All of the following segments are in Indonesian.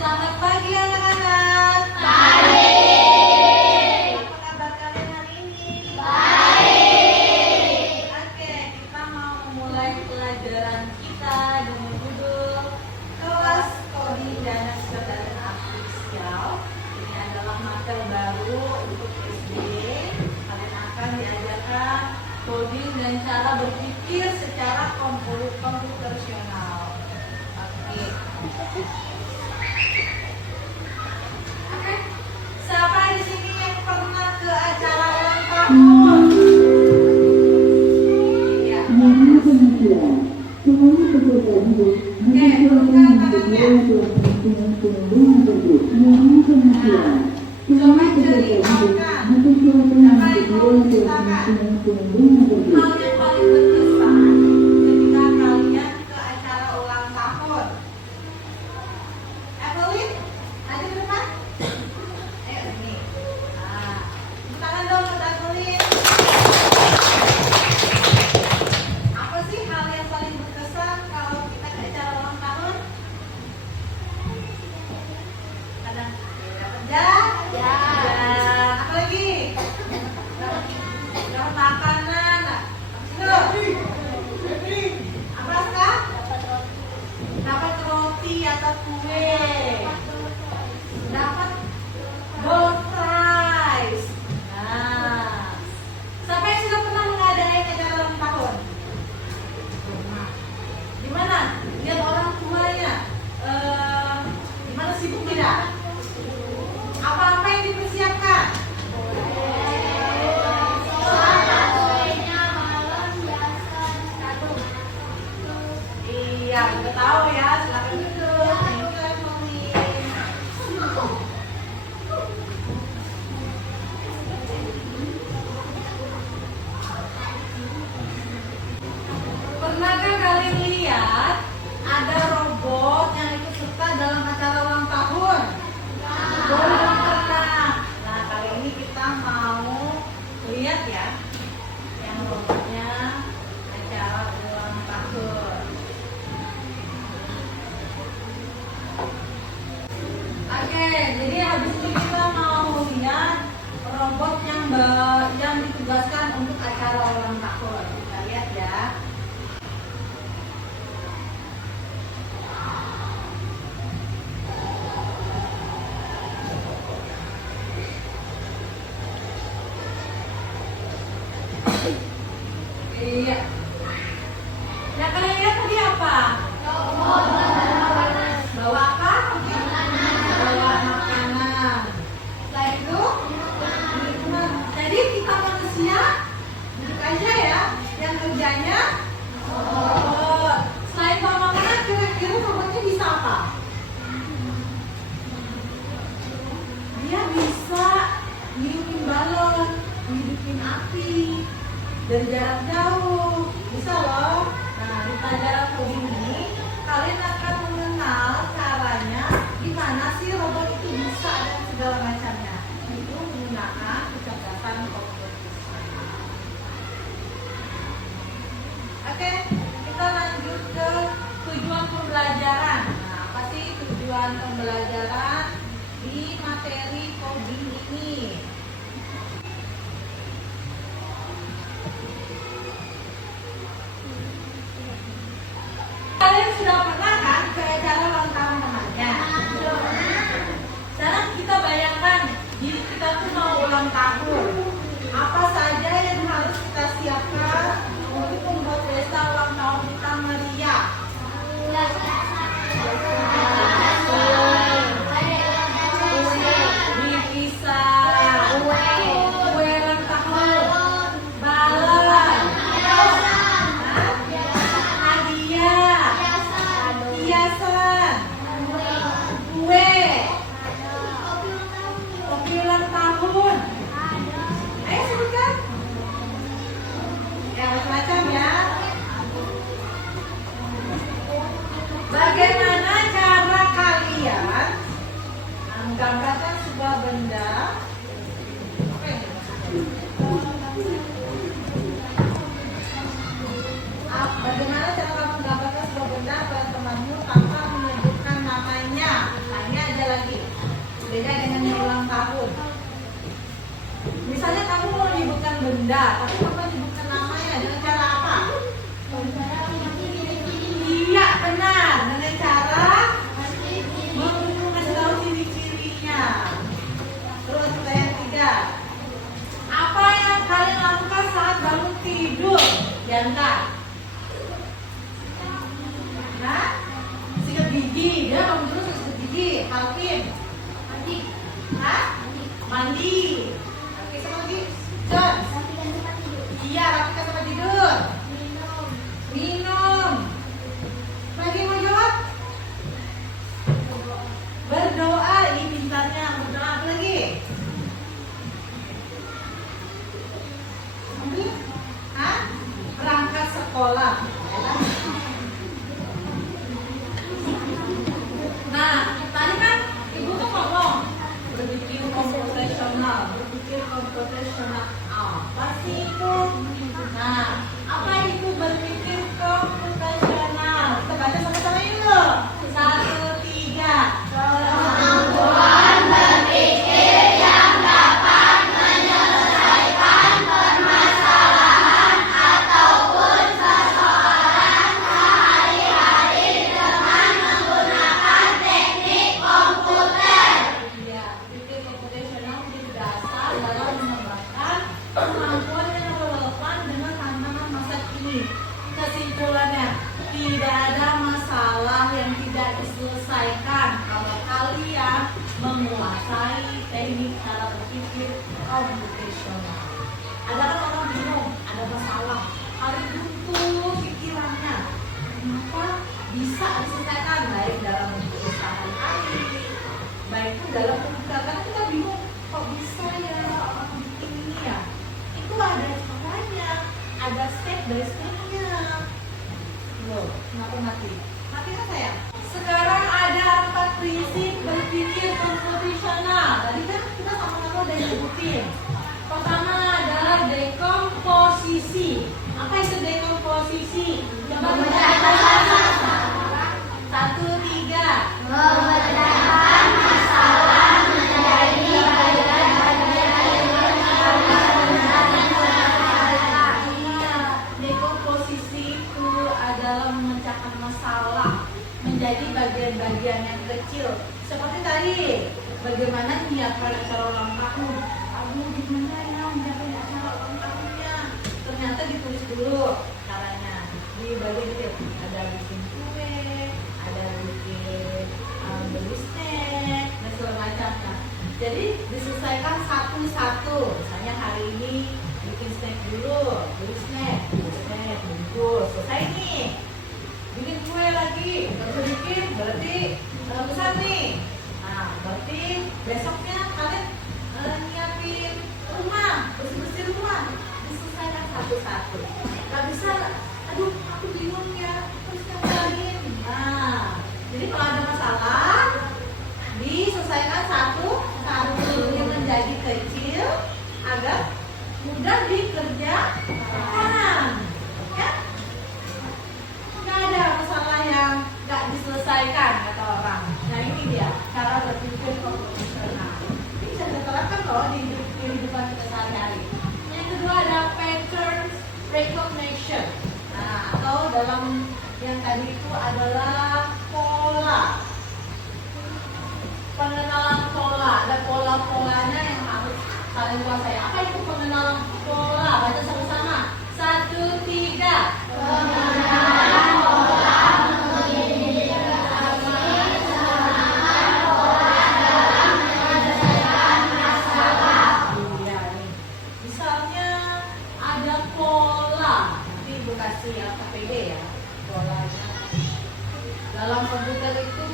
Selamat pagi anak-anak. Baik. Apa kabar kalian hari ini? Baik. Oke, kita mau memulai pelajaran kita dengan judul Kelas Coding dan Kesadaran Artifisial. Ini adalah materi baru untuk SD. Kalian akan diajarkan coding dan cara berpikir secara komputasional. Oke. Oke, siapa di sini yang pernah ke acara ulang tahun? Iya. Oke, buka tangannya. Coba ceritakan siapa yang mau menceritakan hal yang paling berkesan ketika kalian ke acara ulang tahun. Evelyn, ada di depan? Ayo sini. Nah, tepuk tangan dong buat Evelyn. Apa sih hal yang paling berkesan kalau kita ke acara ulang tahun? Ada kerja? Ya. Apa lagi? Dapat makanan. Habis itu? Apa kak? Dapat roti atau kue. Dapat door prize. Nah, siapa yang sudah pernah mengadakan acara ulang tahun? Gimana? Lihat orang tuanya. Gimana, sibuk tidak? Apa-apa yang dipersiapkan? Iya, udah tahu ya. Silakan duduk. Thank you, Evelyn. Pernahkah kalian lihat ada robot yang ikut serta dalam acara ulang tahun? Belum pernah. Nah, kali ini kita mau lihat ya yang robotnya acara ulang tahun. Oke, jadi habis ini kita mau lihat robot yang ditugaskan untuk acara ulang tahun. Kita lihat ya. Iya. Nah, kalian lihat tadi apa? Bawa apa? Bawa makanan. Setelah itu, jadi kita manusia duduk aja ya. Yang kerjanya, selain bawa makanan, kira-kira robotnya bisa apa? Dia bisa ngirimin balon, ngidupin api dari jarak jauh, bisa loh. Nah, di pelajaran coding ini kalian akan mengenal caranya gimana sih robot itu bisa dan segala macamnya. Itu menggunakan kecerdasan komputer. Oke, kita lanjut ke tujuan pembelajaran. Nah, apa sih tujuan pembelajaran di materi coding ini? Kalian sudah pernah kan ke acara ulang tahun temannya? Sekarang kita bayangkan diri kita tuh mau ulang tahun. Apa saja yang harus kita siapkan untuk membuat pesta ulang tahun kita meriah? Bisa kue ulang tahun, balon, hadiah, Beda dengan yang ulang tahun. Misalnya kamu mau menyebutkan benda, tapi kamu menyebutkan namanya dengan cara apa? Iya, benar. Dengan cara mengasih tahu ciri-cirinya. Terus pertanyaan 3. Apa yang kalian lakukan saat bangun tidur? Diangkat. Nah, sikat gigi. Dia bangun tidur sikat gigi. Alvin. Mandi. Hah? Mandi. Oke, sama lagi. John. Iya, rapikan tempat tidur. Minum. Lagi mau jawab? Berdoa. Ini pintarnya. Berdoa apa lagi? Hah? Berangkat sekolah. Nah, tadi kan ibu tuh ngomong berpikir komputesional. Berpikir komputesional apa sih itu? Nah, apa itu berpikir komputesional? Kita baca sama-sama yuk. 1, 3. Kemampuan berpikir yang dapat menyelesaikan permasalahan ataupun persoalan sehari-hari dengan menggunakan teknik komputer. Ya, berpikir komputasional menjadi dasar dalam mengembangkan kemampuan yang relevan dengan tantangan masa kini. Kesimpulannya, tidak ada masalah yang tidak diselesaikan kalau kalian menguasai teknik cara berpikir komputasional. Ada kan orang bingung, ada masalah, harus buntu pikirannya. Kenapa bisa diselesaikan baik dalam bentuk sehari-hari, baik pun dalam komputer. Karena kita bingung, kok bisa ya orang bikin ini ya? Itu ada caranya, ada step by stepnya. Loh, kenapa mati? Mati kan saya? Sekarang ada 4 prinsip berpikir komputasional. Tadi kan kita sama-sama udah nyebutin. Pertama adalah dekomposisi. Apa itu dekomposisi? Coba baca. 1, 3. Memecahkan masalah menjadi bagian-bagian dekomposisi itu adalah memecahkan masalah menjadi bagian-bagian yang kecil. Seperti tadi, bagaimana menyiapkan acara ulang tahun. Aduh, gimana ya menyiapkan acara ulang tahunnya? Ternyata ditulis dulu caranya. Di bagian kecil ada bikin kue, ada bikin beli snack dan segala macamnya. Jadi diselesaikan satu-satu. Misalnya hari ini bikin snack dulu, beli snack, bungkus, selesai nih. Bikin kue lagi, baru bikin berarti besar nih. Nah, berarti besoknya kalian nyiapin rumah, bersih-bersih rumah. Diselesaikan satu-satu. Gak bisa, aduh aku bingung ya, terus ngapain? Nah, jadi kalau ada masalah, diselesaikan satu-satu menjadi kecil agar mudah dikerjakan. Ya? Nggak ada masalah yang nggak diselesaikan kata orang. Nah ini dia cara berpikir komputasional. Ini bisa diterapkan loh di kehidupan kita sehari-hari. Yang kedua ada pattern recognition. Nah atau dalam yang tadi itu adalah pola. Pengenalan pola. Ada pola-polanya yang harus kalian kuasai. Apa itu pengenalan pola? Baca sama-sama. 1, 3. Pengenalan pola menyelesaikan masalah. Iya nih. Misalnya ada pola. Nanti ibu kasih APD ya polanya. Dalam komputer itu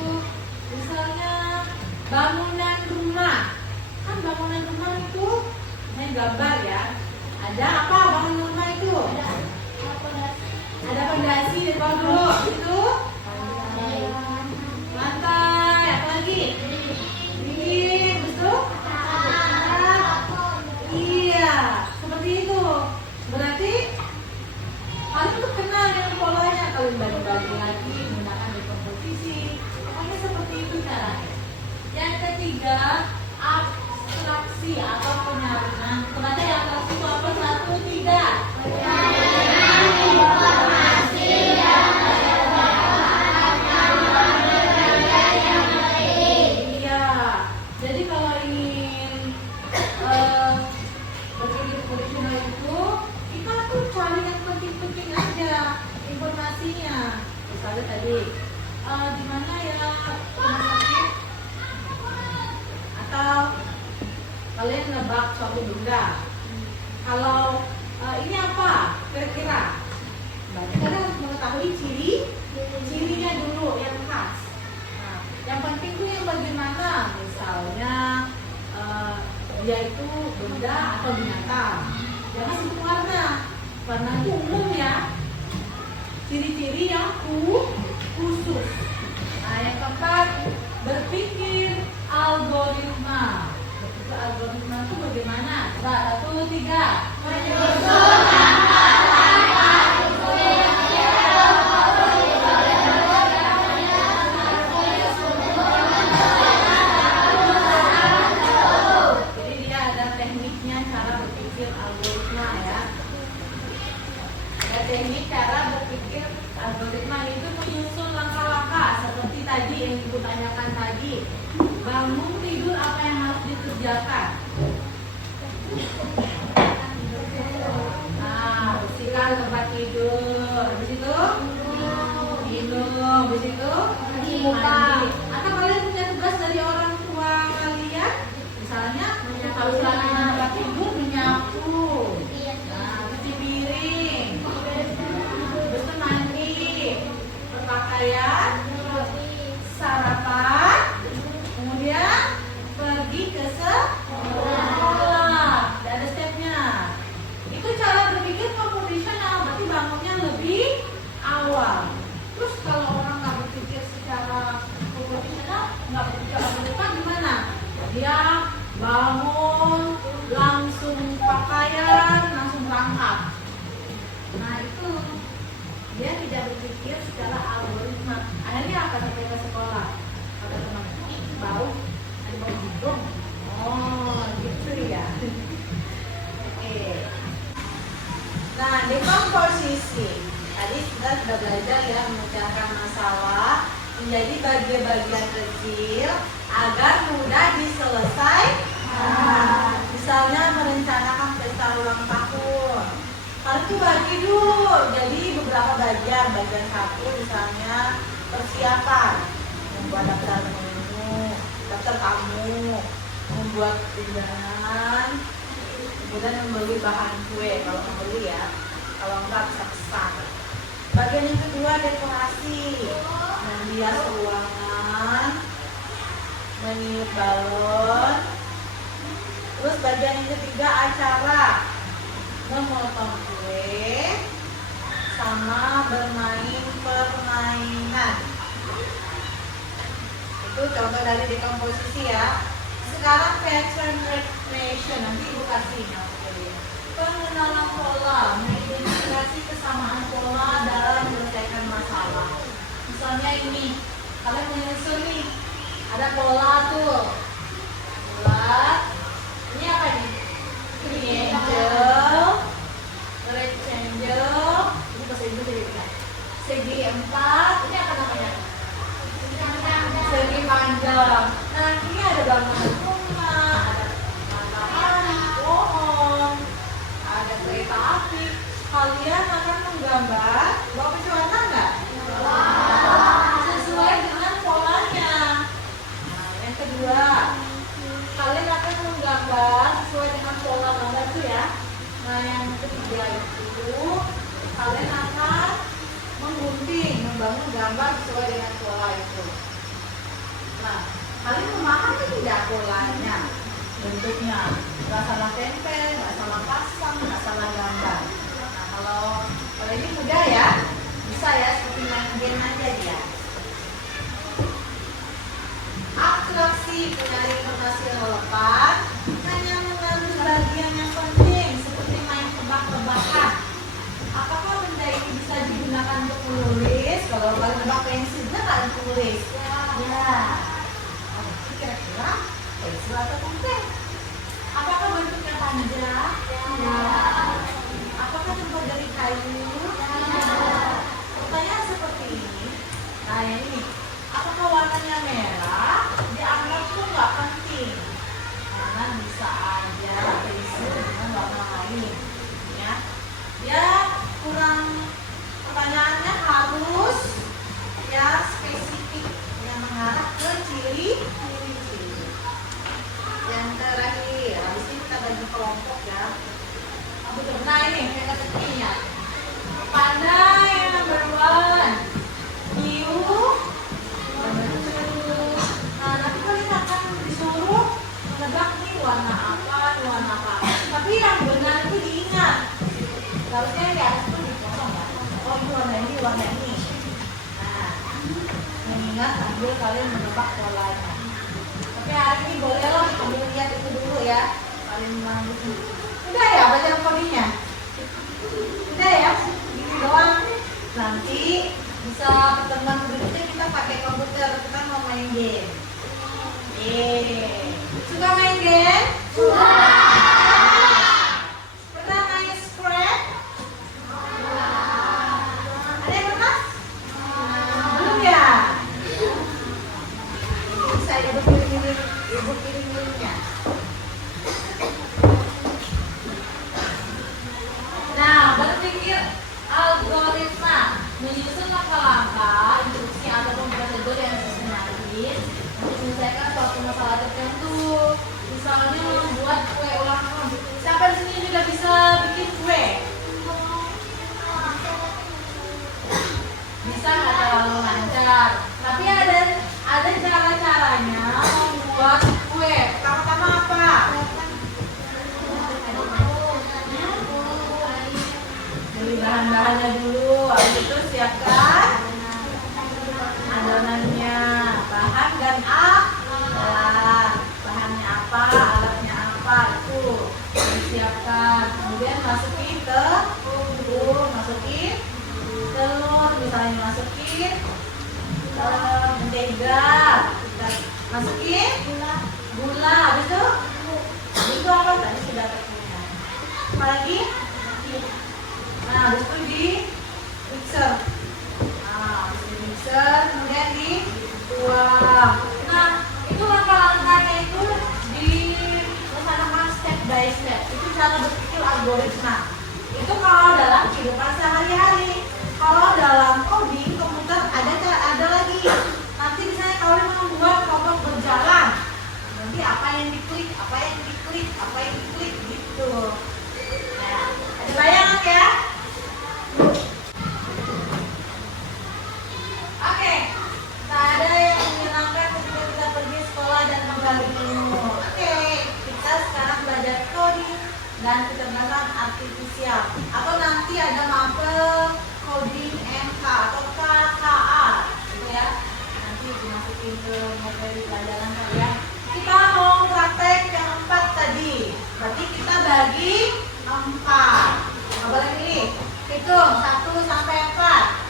misalnya bangunan rumah. Kan bangunan rumah itu main gambar ya. Ada apa bangunan rumah itu? Ada fondasi di bawah dulu. Itu lantai. Apa lagi? Dinding. Betul? Iya. Seperti itu. Berarti kalian tuh kenal dengan polanya. Kalian bagi-bagi lagi menggunakan dekomposisi. Pokoknya seperti itu caranya. Yang ketiga, abstraksi atau penyaringan. Teman-teman yang abstraksi itu apa? 1, 3. Penyaringan informasi yang Iya. Jadi kalau ingin berpikir profesional itu, kita tuh cari yang penting-penting aja informasinya. Misalnya tadi, di mana ya rumah sakit? Atau kalian nebak suatu benda. Kalau ini apa? Kira-kira. Berarti kalian harus mengetahui cirinya dulu yang khas. Nah, yang penting tuh yang bagaimana? Misalnya dia itu benda atau binatang. Jangan sebut warna. Warna itu umum ya. Ciri-ciri yang khusus. Nah, yang keempat, berpikir algoritma. Berpikir algoritma itu bagaimana? Coba 1, 3. Jadi dia ada tekniknya cara berpikir algoritma ya. Ada teknik cara berpikir algoritma itu menyusun langkah-langkah seperti tadi yang ibu tanyakan tadi. Bangun tidur apa yang harus dikerjakan? Nah, bersihkan tempat tidur. Habis itu minum. Habis itu mandi. Atau kalian punya tugas dari orang tua kalian? Misalnya kalau selama tempat tidur menyapu. Nah, cuci piring. Habis itu mandi. Berpakaian. Sarapan. Kemudian pergi ke sekolah. Tidak ada stepnya. Itu cara berpikir komputasional. Berarti bangunnya lebih awal. Terus kalau orang nggak berpikir secara komputasional, nggak berpikir apa gimana? Dia bangun, langsung pakaian, langsung berangkat. Nah itu dia tidak berpikir secara algoritma. Akhirnya apa sampai ke sekolah? Kata teman, bau, ada bau hidung. Oh, gitu ya. Oke. Nah, dekomposisi. Tadi kita sudah belajar ya memecahkan masalah menjadi bagian-bagian kecil agar mudah diselesaikan. Misalnya merencanakan pesta ulang tahun. Kalau itu bagi dulu jadi beberapa bagian. Bagian 1 misalnya persiapan, membuat daftar menu, daftar tamu, membuat undangan, kemudian membeli bahan kue kalau membeli ya, kalau enggak bisa pesan. Bagian yang kedua dekorasi, menghias ruangan, meniup balon. Terus bagian yang ketiga acara, memotong kue sama bermain permainan. Itu contoh dari dekomposisi ya. Sekarang pattern recognition, nanti ibu kasih pengenalan pola, mengidentifikasi kesamaan pola dalam menyelesaikan masalah. Misalnya ini, kalian menyusun nih, ada pola tuh. Bulat, ini apa nih? Triangle, rectangle, ini bahasa Inggris ya. Segi 4, ini apa namanya? Segi panjang. Nah, ini ada bangunan rumah, ada matahari, pohon, ada kereta api. Kalian akan menggambar, bawa warna nggak? Sesuai dengan polanya. Nah, yang kedua, kalian akan menggambar sesuai dengan pola gambar itu ya. Nah, yang ketiga itu kalian akan menggunting, membangun gambar sesuai dengan pola itu. Nah, kalian memahami tidak polanya, bentuknya? Nggak salah tempel, nggak salah pasang, nggak salah gambar. Nah, kalau ini mudah ya, bisa ya seperti main game aja dia. Abstraksi mencari informasi yang relevan hanya mengambil bagian yang penting seperti main tebak-tebakan. Apakah benda ini bisa digunakan untuk menulis? Kalau kalian tebak pensil, bisa nggak ditulis? Ya. Kira-kira Bahasa Kunteng. Apakah bentuknya panjang? Ya. Apakah terbuat dari kayu? Ya. Pertanyaan seperti ini. Nah yang ini. Apakah warnanya merah? Dianggap tuh nggak penting. Karena bisa aja terisi dengan warna lain. Ya. Dia kurang, pertanyaannya harus ya spesifik yang mengarah ke ciri. Yang terakhir, habis ini kita bagi kelompok ya. Nah ini yang ketiga. Pandai number one. Hiu. Nah nanti kalian akan disuruh menebak nih warna apa, warna apa. Tapi yang benar itu diingat. Harusnya di atas itu dipotong kan. Oh ini warna ini, warna ini. Nah, mengingat sambil kalian menebak polanya. Tapi hari ini boleh loh sambil lihat itu dulu ya. Kalian mengambil. Udah ya baca kodenya. Udah ya, gini doang. Nanti bisa pertemuan berikutnya kita pakai komputer, kita mau main game. Suka main game? Suka. Pernah main Scrap? Ada yang pernah? Belum ya? Bisa ibu kirim linknya. Nah, berpikir algoritma, menyusun langkah-langkah, instruksi ataupun prosedur yang sistematis untuk menyelesaikan suatu masalah tertentu. Misalnya membuat kue ulang tahun. Siapa di sini juga bisa bikin kue? Bisa nggak terlalu lancar, tapi ada cara-caranya membuat kue. Pertama-tama apa? Beli bahan-bahannya dulu, habis itu siapkan adonannya, bahan dan alat. Bahannya apa, alatnya apa, itu disiapkan. Kemudian masukin ke bumbu, masukin telur, misalnya masukin mentega, masukin gula, habis itu apa tadi sudah terpunya. Apalagi? Nah, habis itu di mixer. Nah, habis di mixer, kemudian dituang. Nah, itu langkah-langkahnya itu dilaksanakan step by step. Itu cara berpikir algoritma. Itu kalau dalam kehidupan sehari-hari. Kalau dalam coding komputer ada lagi. Nanti misalnya kalau membuat robot berjalan, nanti apa yang diklik, apa yang diklik, apa yang diklik gitu. Nah, ada bayangan ya? Oke, tak ada yang menyenangkan ketika kita pergi sekolah dan menggali ilmu. Oke, kita sekarang belajar coding dan kecerdasan artifisial. Atau nanti ada mapel coding MK atau KKA, gitu ya. Nanti dimasukin ke materi pelajaran kalian. Kita mau praktek yang 4 tadi. Berarti kita bagi 4. Nggak boleh pilih. Hitung 1 sampai 4.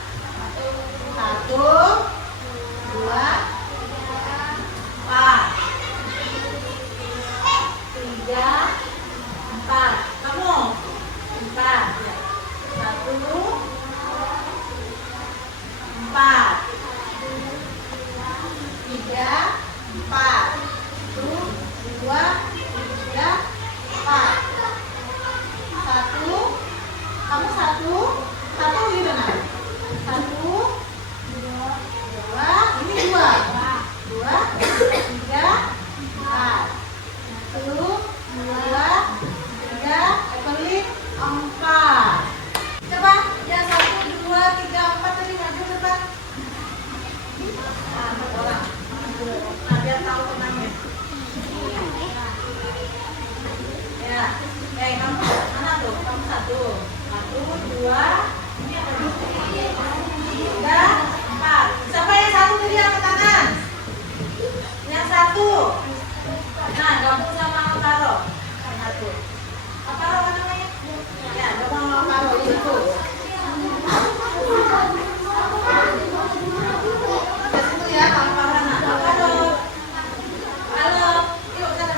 1, 2, 4, 3, 4. Kamu 4. 1, 4, 3, 4. 1, 2, 3, 4. 1. Kamu 1. 1 ini benar. 1, 2, ini 2. 2, 3, 4. 1, 2, 3, Evelyn 4. Coba yang 1, 2, 3, 4 tadi maju depan. Nah, 4 orang. Nah, biar tahu tenangnya. Ya, kamu mana tuh? Kamu 1. 1, 2, 3, 4. Siapa yang 1 tadi angkat tangan? Yang 1. Nah, gabung sama Alvaro. 1. Alvaro apa namanya? Ya, gabung sama Alvaro itu. Ke situ ya, Alvaro. Alvaro. Halo. Yuk, sana.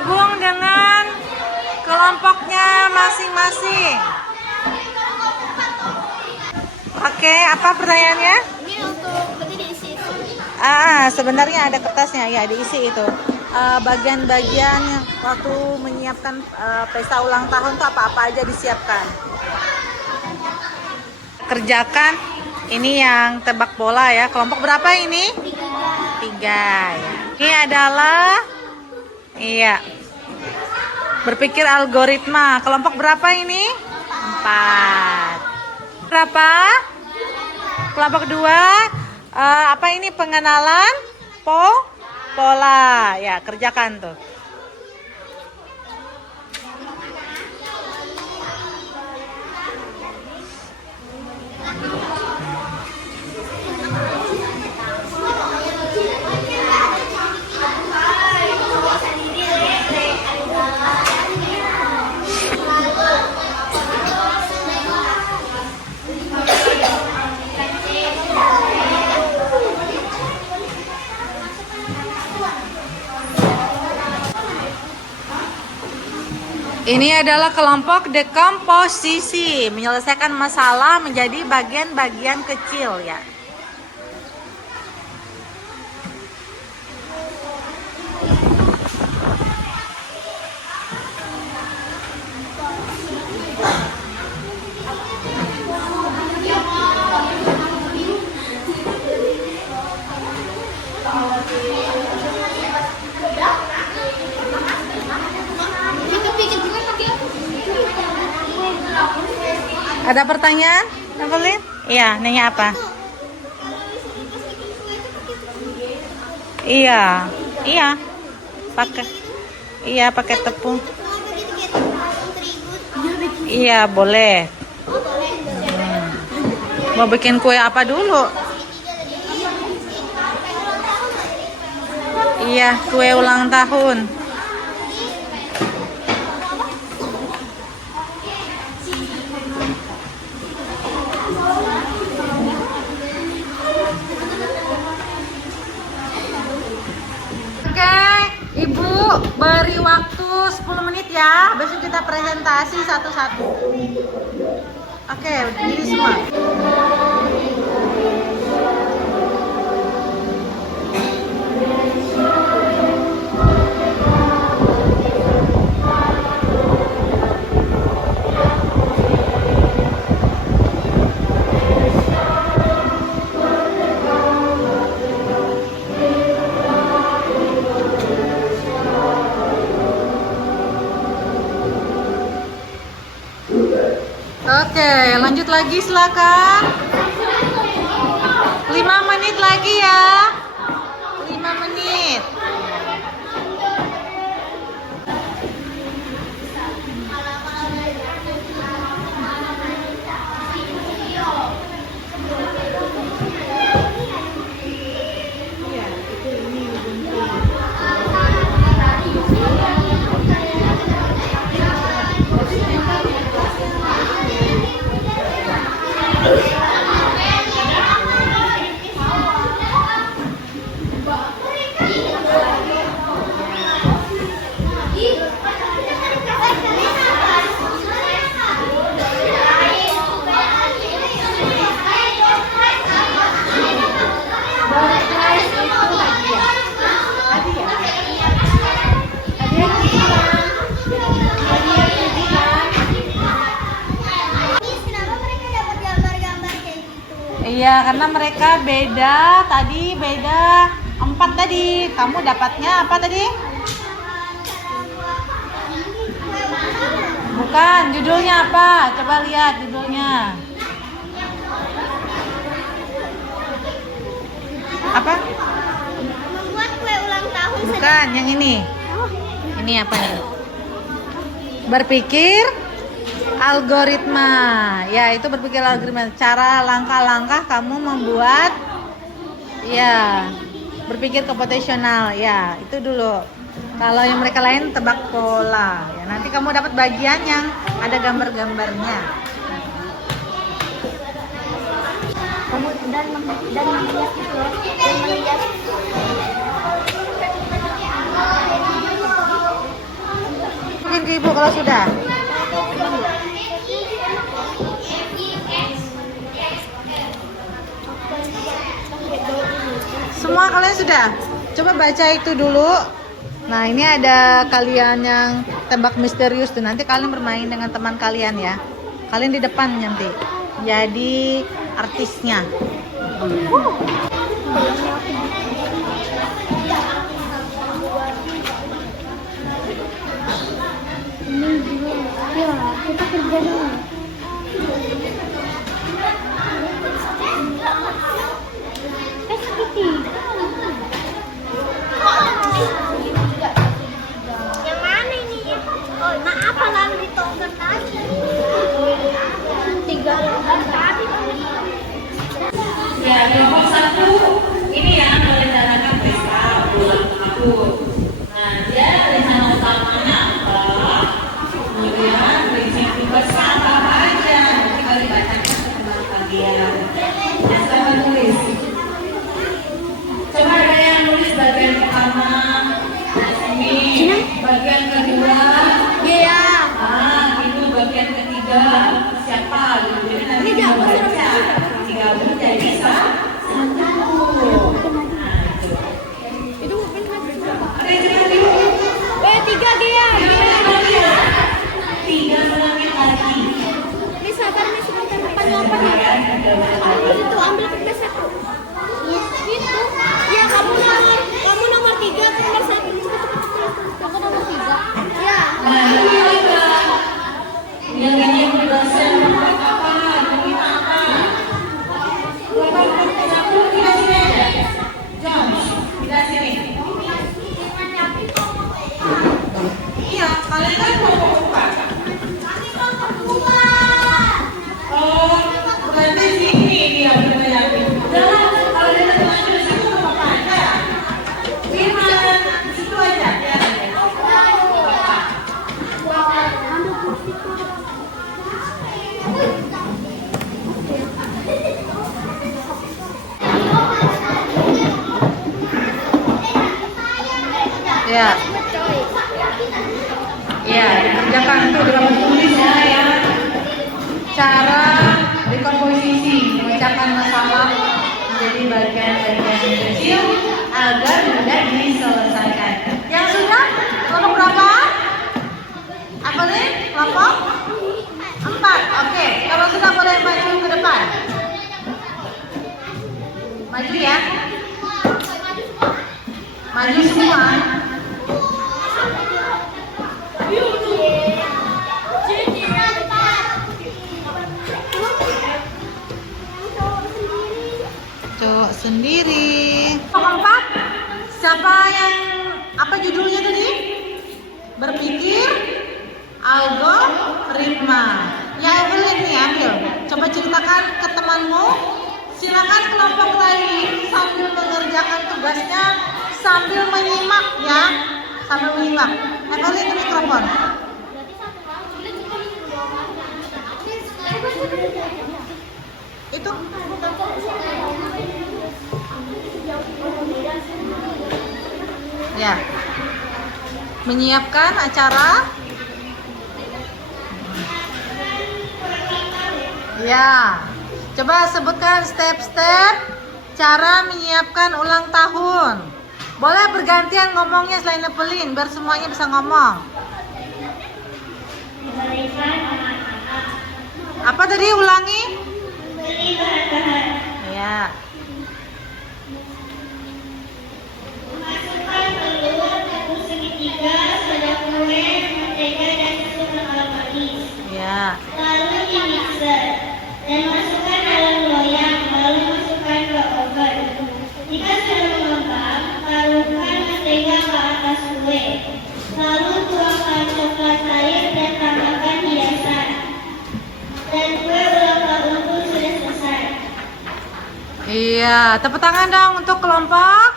bergabung dengan kelompoknya masing-masing. Oke, apa pertanyaannya? Ini untuk berarti diisi. Sebenarnya ada kertasnya, ya diisi itu. Bagian-bagian waktu menyiapkan pesta ulang tahun tuh apa-apa aja disiapkan. Kerjakan. Ini yang tebak bola ya. Kelompok berapa ini? 3 ya. Ini adalah berpikir algoritma. Kelompok berapa ini? 4. Berapa? Kelompok 2. Apa ini? Pengenalan pola. Ya, kerjakan tuh. Ini adalah kelompok dekomposisi, menyelesaikan masalah menjadi bagian-bagian kecil ya. Ada pertanyaan, Evelyn? Iya, nanya apa? Iya, pakai tepung. Iya, boleh. Mau bikin kue apa dulu? Iya, kue ulang tahun. Ibu beri waktu 10 menit ya. Besok kita presentasi satu-satu. Oke, berdiri semua. Oke, lanjut lagi silakan. 5 menit lagi ya. 5 menit. Iya, karena mereka beda. Tadi beda 4 tadi. Kamu dapatnya apa tadi? Bukan, judulnya apa? Coba lihat judulnya. Apa? Membuat kue ulang tahun. Bukan, yang ini. Ini apa nih? Berpikir algoritma. Ya, itu berpikir algoritma. Cara langkah-langkah kamu membuat berpikir komputasional. Ya, itu dulu. Kalau yang mereka lain tebak pola. Ya, nanti kamu dapat bagian yang ada gambar-gambarnya. Kamu dan menghias itu loh. Dan menghias. tangan ke ibu kalau sudah. Semua kalian sudah? Coba baca itu dulu. Nah, ini ada kalian yang tebak misterius tuh. Nanti kalian bermain dengan teman kalian ya. Kalian di depan nanti. Jadi artisnya. Ya, kita kerja dulu. Yang mana ini ya? Oh, nah apa lalu ditonton lagi? Tiga tadi. Ya, kelompok 1 ini yang merencanakan pesta ulang tahun. Nah, dia rencana utamanya apa? Kemudian prinsip tugasnya apa aja? Nanti kalian bacakan ke teman kalian. Nah, siapa nulis? Coba ada yang nulis bagian pertama. Ini bagian kedua. Iya. Itu bagian ketiga. Siapa? Jadi nanti kita baca. Gabung jadi satu. Itu mungkin Ada yang cerita dulu. tiga dia. Tiga menit lagi. Misalkan sebentar depan ngapain ya? Itu ambil nomor 1. Itu. Ya kamu nomor 3, aku nomor 1. Aku nomor 3. Ya. Nah, ini apa? Yang ini tugasnya apa? Demi apa? Kelompok 1 tidak sini aja. John, tidak sini. Iya, kalian kan kelompok 4. Oh, berarti sini dia benar. Jangan kalau dia teman di situ nggak apa-apa aja. Firman, di situ aja. Ya. Ya. Ya, dikerjakan itu dengan menulisnya ya. Cara dekomposisi, memecahkan masalah menjadi bagian-bagian kecil agar mudah diselesaikan. Yang sudah? Kelompok berapa? Apa nih? Kelompok 4. Oke, kalau sudah boleh maju ke depan. Maju ya. Maju semua. Cok sendiri. Keempat, siapa yang apa judulnya tadi? Berpikir algoritma. Ya Evelyn nih ambil. Coba ceritakan ke temanmu. Silakan kelompok lain sambil mengerjakan tugasnya sambil menyimak ya. Sambil menyimak. Evelyn itu mikrofon. Itu ya, menyiapkan acara ya. Coba sebutkan step-step cara menyiapkan ulang tahun. Boleh bergantian ngomongnya selain Evelyn biar semuanya bisa ngomong. Apa tadi ulangi? Ya. Masukkan telur, tepung segitiga, soda kue, mentega, dan susu kental manis. Ya. Lalu di mixer dan masukkan dalam loyang, lalu masukkan ke oven. Jika sudah mengembang, taruhkan mentega ke atas kue. Lalu tuangkan coklat cair dan tambahkan hiasan. Dan kue ulang tahun pun sudah selesai. Iya, tepuk tangan dong untuk kelompok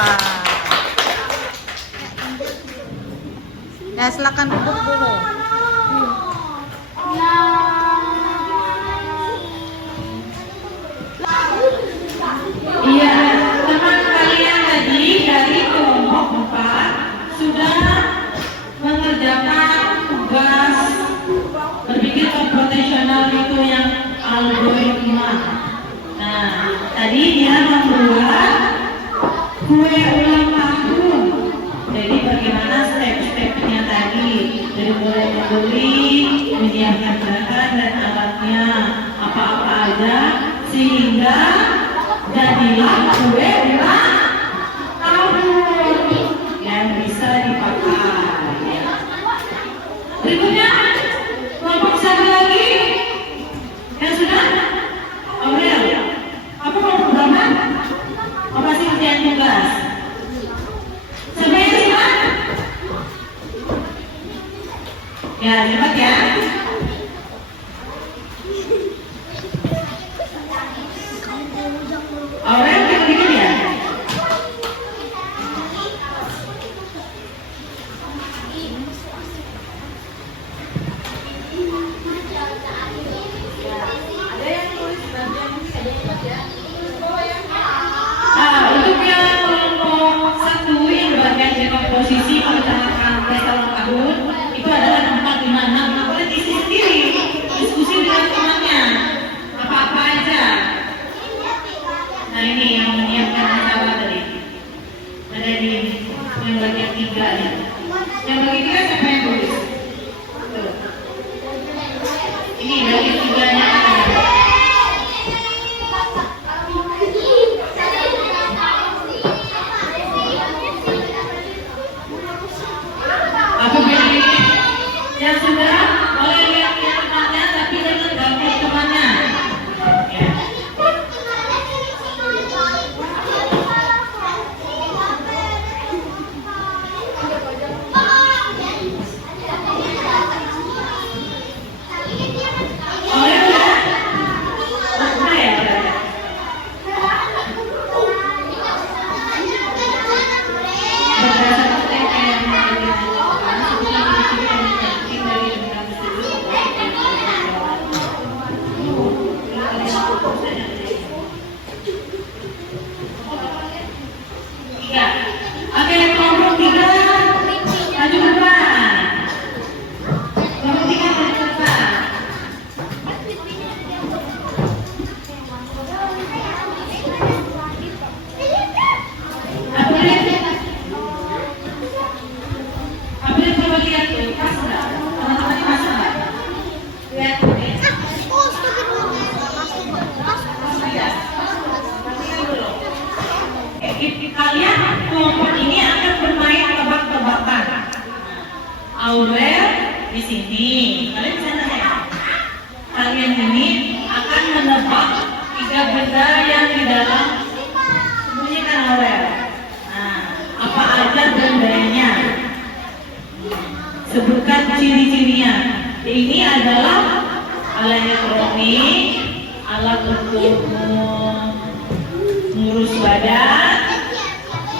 4. Ya, silakan duduk dulu. Iya, teman kalian tadi dari kelompok 4 sudah Tadi dia membuat kue ulang tahun. Jadi bagaimana step-stepnya tadi, dari mulai membeli, menyiapkan bahan dan alatnya, apa-apa aja, sehingga jadilah kue ulang tahun yang bisa dipakai. Berikutnya, kelompok satu lagi yang sudah Aurel. Apa mau berapa? Apa sih ujian tugas? Semuanya siap? Ya, cepat ya. Aurel dikit ya. Untuk yang kelompok satu yang berbagian di komposisi merencanakan pesta ulang tahun itu adalah tempat di mana kita boleh isi sendiri, diskusi dengan temannya, apa-apa aja. Nah ini yang menyiapkan acara tadi. Ada di yang bagian 3 ya. Yang bagian 3 siapa yang tulis? Tuh. Ini bagian 3-nya ada. Apa bedanya? Yang sudah boleh lihat temannya tapi dengan gambar temannya. Ya. Oh ya udah. Udah ya udah. Berdasarkan tema yang Oke, kelompok 3 maju ke depan. Kelompok 3 maju ke depan. April coba lihat tuh, pas nggak? Teman-teman pas nggak? Lihat nih. Kalian kelompok ini akan bermain tebak-tebakan. Aurel di sini, kalian bisa nanya. Kalian ini akan menebak 3 benda yang di dalam sembunyi kan Aurel. Nah, apa aja bendanya? Sebutkan ciri-cirinya. Ini adalah alat elektronik, alat untuk ngurus badan,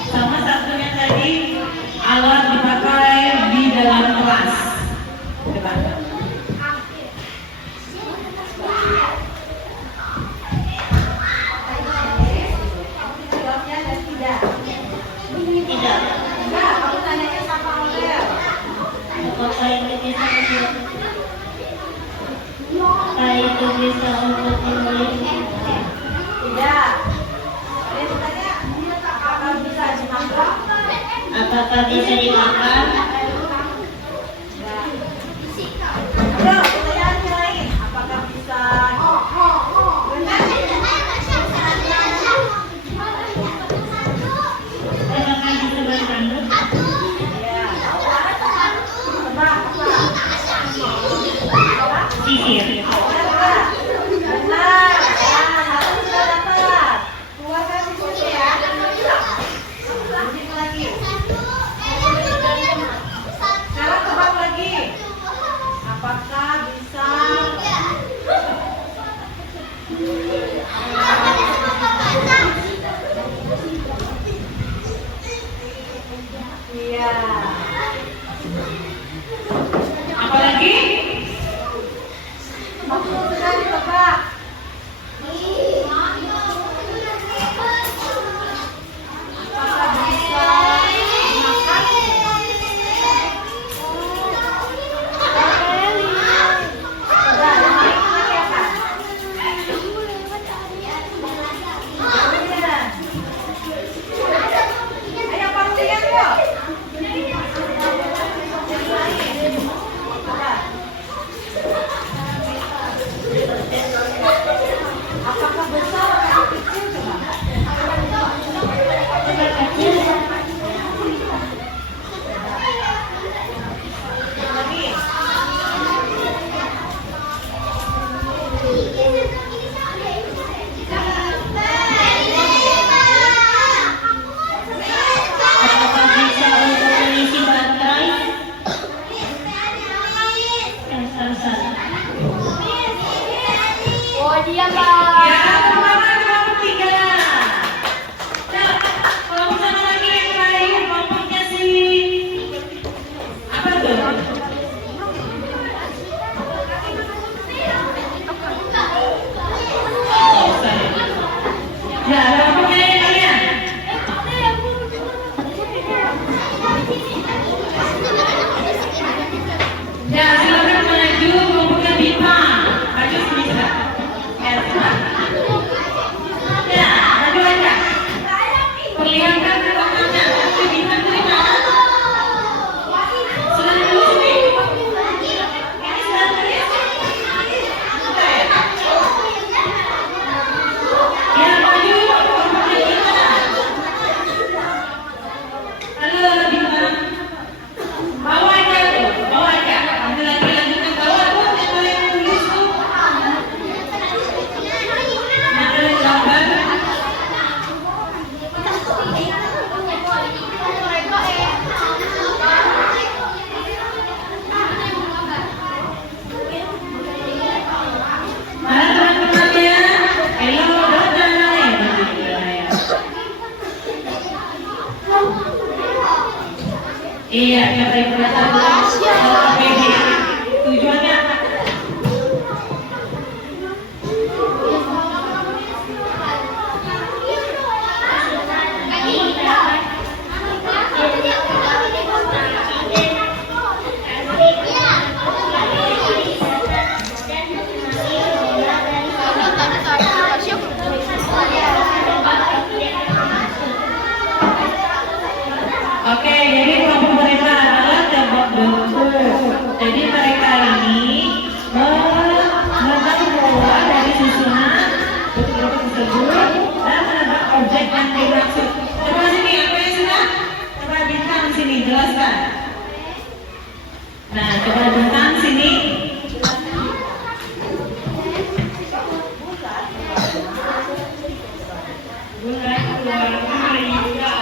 sama satunya tadi alat dipakai di dalam kelas. Coba. Jawabnya ada tidak? Tidak. Enggak, aku tanyanya sama Aurel. Apakah itu bisa untuk menulis? Tidak. Dia tanya, apakah bisa dimakan? Apakah bisa dimakan? Ayo, pertanyaan yang lain. Apakah bisa? Apakah bisa bersambut? Ya. Tebak, Sihir. benar. Ya, satu sudah dapat. Keluarkan sisanya ya. Lanjut lagi. Sekarang tebak lagi. Apakah bisa? Iya. Apalagi? Waktu sudah ditebak. Apakah bisa dimakan? Sudah, yang lain lagi apa? Iya, Pak. Ya, pertama kelompok 3. Nah, kelompok sama lagi yang lain, kelompoknya si apa tuh? Ya, kelompoknya yang kalian. Ya, silakan maju kelompoknya Bima. Maju sini sudah. Ya, maju aja. Perlihatkan kelompoknya. Bima terima. Sudah dulu sini. Ini sudah terlihat. Ya, maju kelompoknya Bima. Halo Bima. Bawa aja tuh, bawa aja. Nanti lagi lanjutkan bawa tuh yang kalian tulis tuh. Yang kalian gambar. Mana teman-temannya? Hello, dokter. Iya, kata ibu tujuannya apa? Oke, jadi kelompok mereka adalah tembok dempul. Jadi mereka ini menebak bola dari susunan bentuk tersebut dan menebak objek yang dimaksud. Coba sini, apa yang sudah? Coba bintang sini, jelaskan. Nah, coba bintang sini. Bulan keluarga hijau.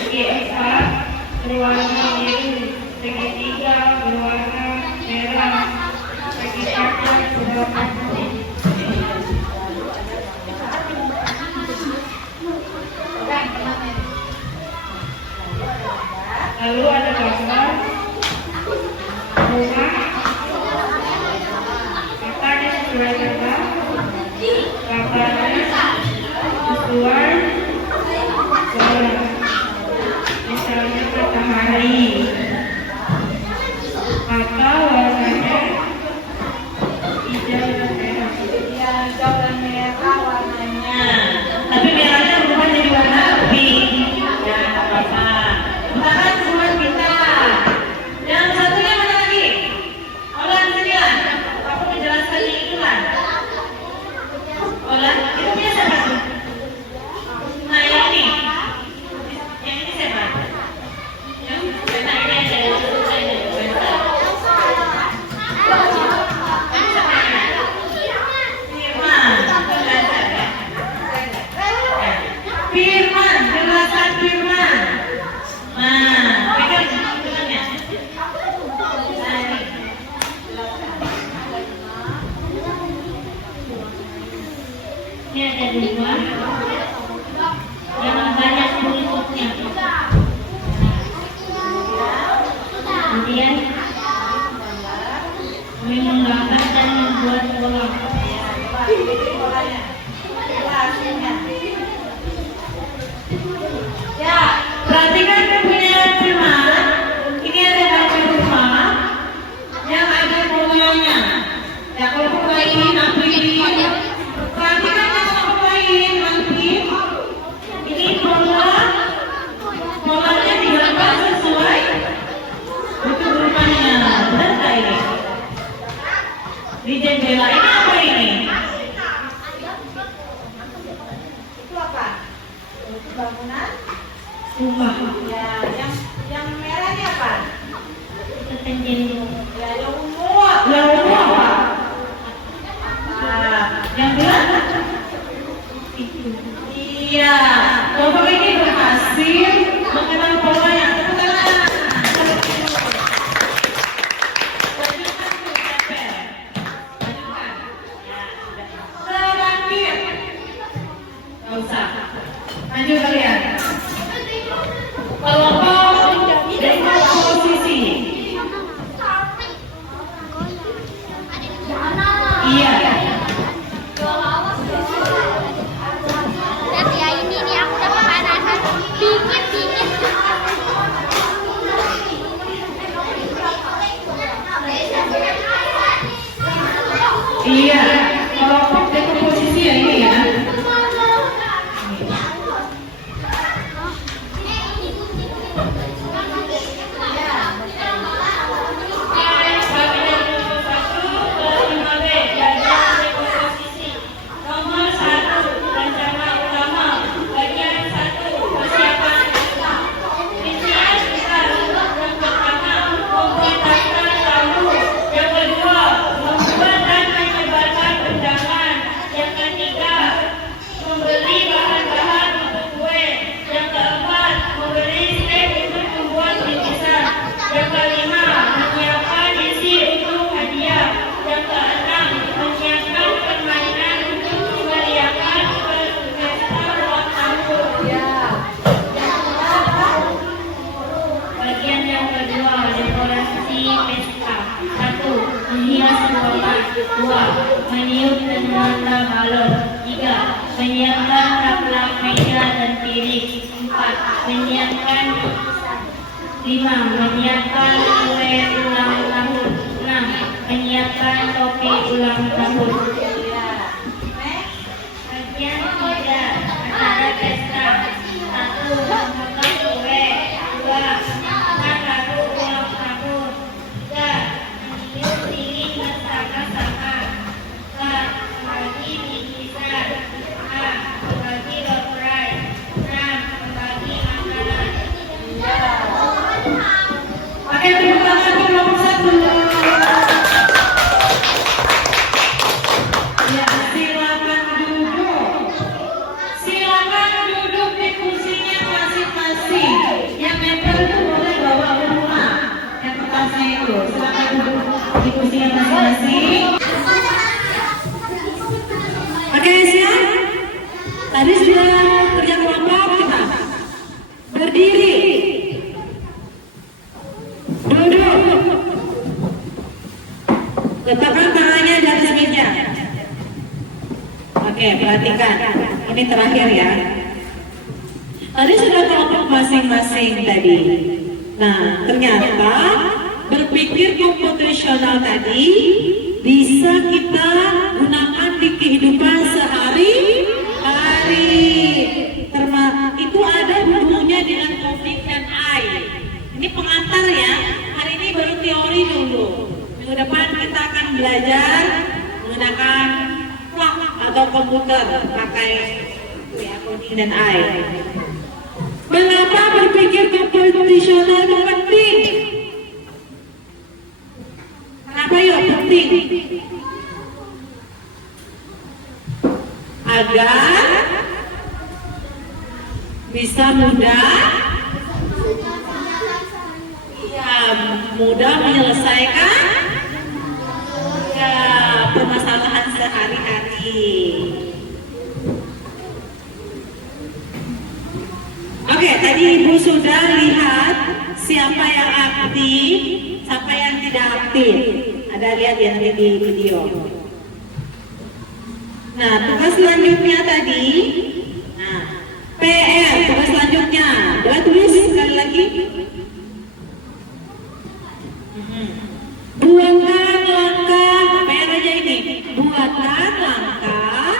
Segi 4 berwarna biru, segi 3 berwarna merah, segi 4 berwarna putih. Lalu ada gambar rumah, katanya sesuai gambar, gambarnya sesuai misalnya matahari atau warnanya hijau dan merah. Ya, hijau dan merah warnanya. Tapi merahnya berubah jadi warna pink. Ya, nggak apa-apa. Silakan buat kita. Yang satunya mana lagi? Olan, sini Lan. Kamu menjelaskan yang itu Lan. Olan, itu punya siapa tuh? Nah, yang ini. Yang ini siapa? Yang nah, ini aja. Firman, jelaskan Firman. Nah, pegang tangannya. Nah, ini. Ini ada 2 yang banyak bentuknya. Kemudian menggambar dan membuat bola. Ya, perhatikan punya Firman. Ini ada gambar rumah yang ada bolanya. Ya, kelompok lain ambil. Perhatikan yang kelompok lain ambil. Ini bolanya digambar sesuai bentuk rumahnya. Benar nggak ini? Di jendela ini apa ini? Itu apa? Itu bangunan. Rumah. Ya, yang merah ini apa? Jendela. Ya, yang ungu. Yang ungu apa? Yang gelap? Iya, kelompok ini berhasil mengenal pola yang tepat. Iya, kelompok dekomposisi ya ini ya. Dua, meniup dan menata balon. Tiga, menyiapkan taplak meja dan piring. Empat, menyiapkan lima, menyiapkan kue ulang tahun. Enam, menyiapkan topi ulang tahun. Bagian tiga, acara pesta. Satu, memotong kue. Dua, makan lagu ulang tahun. Tiga, meniup piring bersama-sama. Empat, bagi bingkisan. Lima, bagi doperai. Enam, bagi makanan. Oke, tepuk tangan untuk kelompok 1. Ya, silakan duduk. Silakan duduk di kursinya masing-masing. Yang nempel itu boleh bawa ke rumah. Yang kertasnya itu, silakan duduk di kursinya masing-masing. Oke, siap. Tadi sudah kerja kelompok kita. Berdiri. Duduk. Letakkan tangannya di atas meja. Oke, perhatikan. Ini terakhir ya. Tadi sudah kelompok masing-masing tadi. Nah, ternyata berpikir komputasional tadi bisa kita gunakan di kehidupan sehari-hari. Itu ada hubungannya dengan COVID dan I. Ini pengantar ya. Hari ini baru teori dulu. Minggu depan kita akan belajar menggunakan clock atau komputer pakai coding dan I. Mengapa berpikir komputasional itu penting? Kenapa ya penting? Agar bisa mudah menyelesaikan permasalahan sehari-hari. Oke, tadi Ibu sudah lihat siapa yang aktif, siapa yang tidak aktif. Ada lihat ya nanti di video. Nah, tugas selanjutnya tadi, PR, tugas selanjutnya, boleh tulis sekali lagi. Buatkan langkah, PR aja ini. Buatkan langkah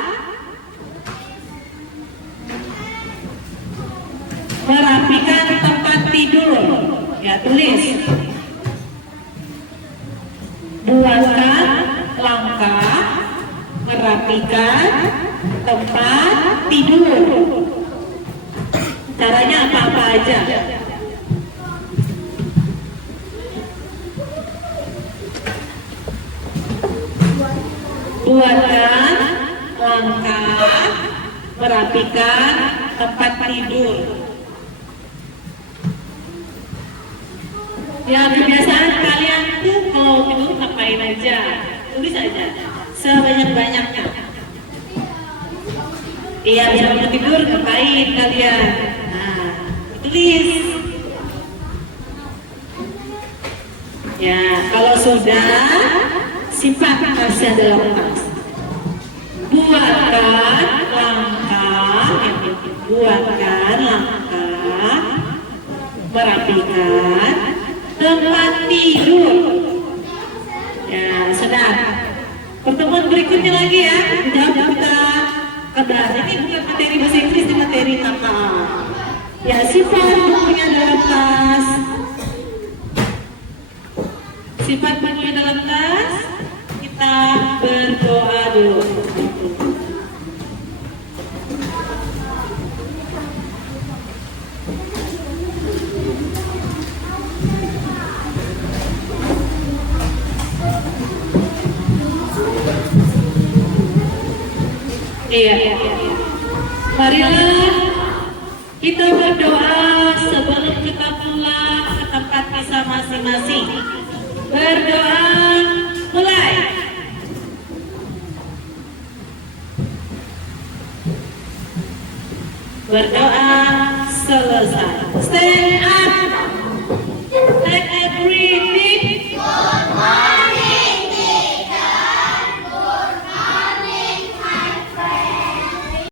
merapikan tempat tidur. Ya, tulis. Buatkan langkah merapikan tempat tidur. Caranya apa-apa aja. Buatkan langkah merapikan tempat tidur. Ya, kebiasaan kalian tuh kalau tidur ngapain aja? Tulis aja sebanyak-banyaknya. Iya, bisa mau tidur ngapain kalian? Nah, tulis. Ya, kalau sudah simpan tasnya dalam tas. Buatkan langkah merapikan tempat tidur. Ya, sudah. Pertemuan berikutnya lagi ya. Udah kita kedah. Ini bukan materi bahasa Inggris, ini materi kakak. Ya, sifat bukunya dalam tas. Sifat bukunya dalam tas. Kita berdoa dulu. Iya. Marilah kita berdoa sebelum kita pulang ke tempat kita masing-masing. Berdoa mulai. Berdoa selesai. Stand up.